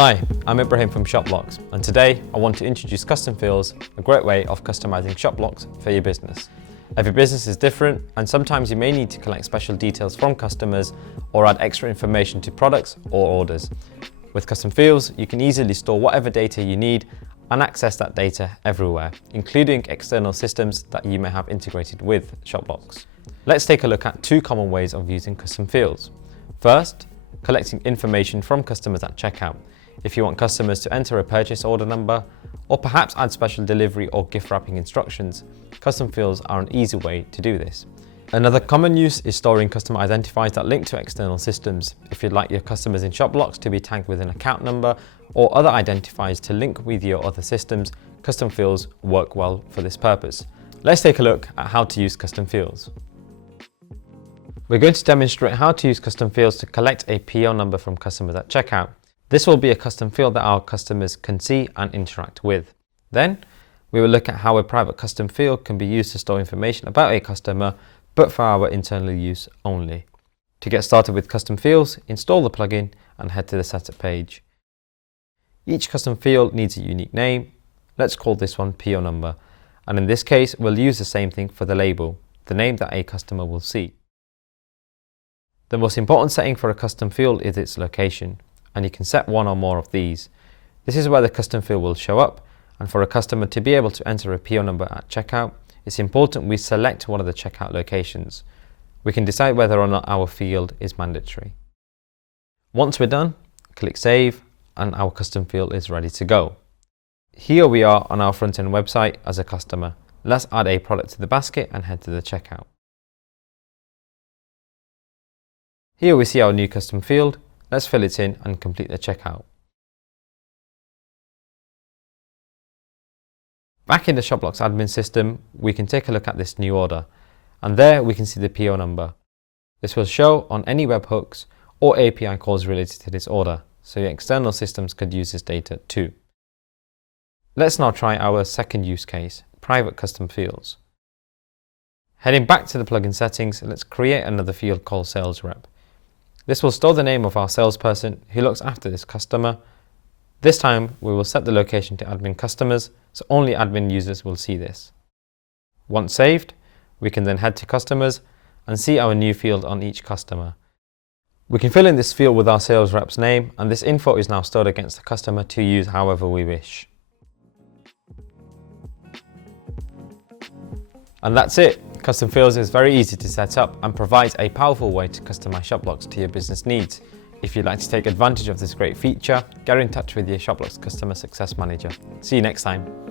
Hi, I'm Ibrahim from ShopBlocks, and today I want to introduce custom fields, a great way of customizing ShopBlocks for your business. Every business is different, and sometimes you may need to collect special details from customers or add extra information to products or orders. With custom fields, you can easily store whatever data you need and access that data everywhere, including external systems that you may have integrated with ShopBlocks. Let's take a look at two common ways of using custom fields. First, collecting information from customers at checkout. If you want customers to enter a purchase order number, or perhaps add special delivery or gift wrapping instructions, custom fields are an easy way to do this. Another common use is storing customer identifiers that link to external systems. If you'd like your customers in ShopBlocks to be tagged with an account number or other identifiers to link with your other systems, custom fields work well for this purpose. Let's take a look at how to use custom fields. We're going to demonstrate how to use custom fields to collect a PO number from customers at checkout. This will be a custom field that our customers can see and interact with. Then, we will look at how a private custom field can be used to store information about a customer, but for our internal use only. To get started with custom fields, install the plugin and head to the setup page. Each custom field needs a unique name. Let's call this one PO number. And in this case, we'll use the same thing for the label, the name that a customer will see. The most important setting for a custom field is its location, and you can set one or more of these. This is where the custom field will show up, and for a customer to be able to enter a PO number at checkout, it's important we select one of the checkout locations. We can decide whether or not our field is mandatory. Once we're done, click Save, and our custom field is ready to go. Here we are on our front-end website as a customer. Let's add a product to the basket and head to the checkout. Here we see our new custom field. Let's fill it in and complete the checkout. Back in the ShopBlocks admin system, we can take a look at this new order, and there we can see the PO number. This will show on any webhooks or API calls related to this order, so your external systems could use this data too. Let's now try our second use case, private custom fields. Heading back to the plugin settings, let's create another field called Sales Rep. This will store the name of our salesperson who looks after this customer. This time, we will set the location to admin customers, so only admin users will see this. Once saved, we can then head to customers and see our new field on each customer. We can fill in this field with our sales rep's name, and this info is now stored against the customer to use however we wish. And that's it. Custom fields is very easy to set up and provides a powerful way to customize ShopBlocks to your business needs. If you'd like to take advantage of this great feature, get in touch with your ShopBlocks Customer Success Manager. See you next time.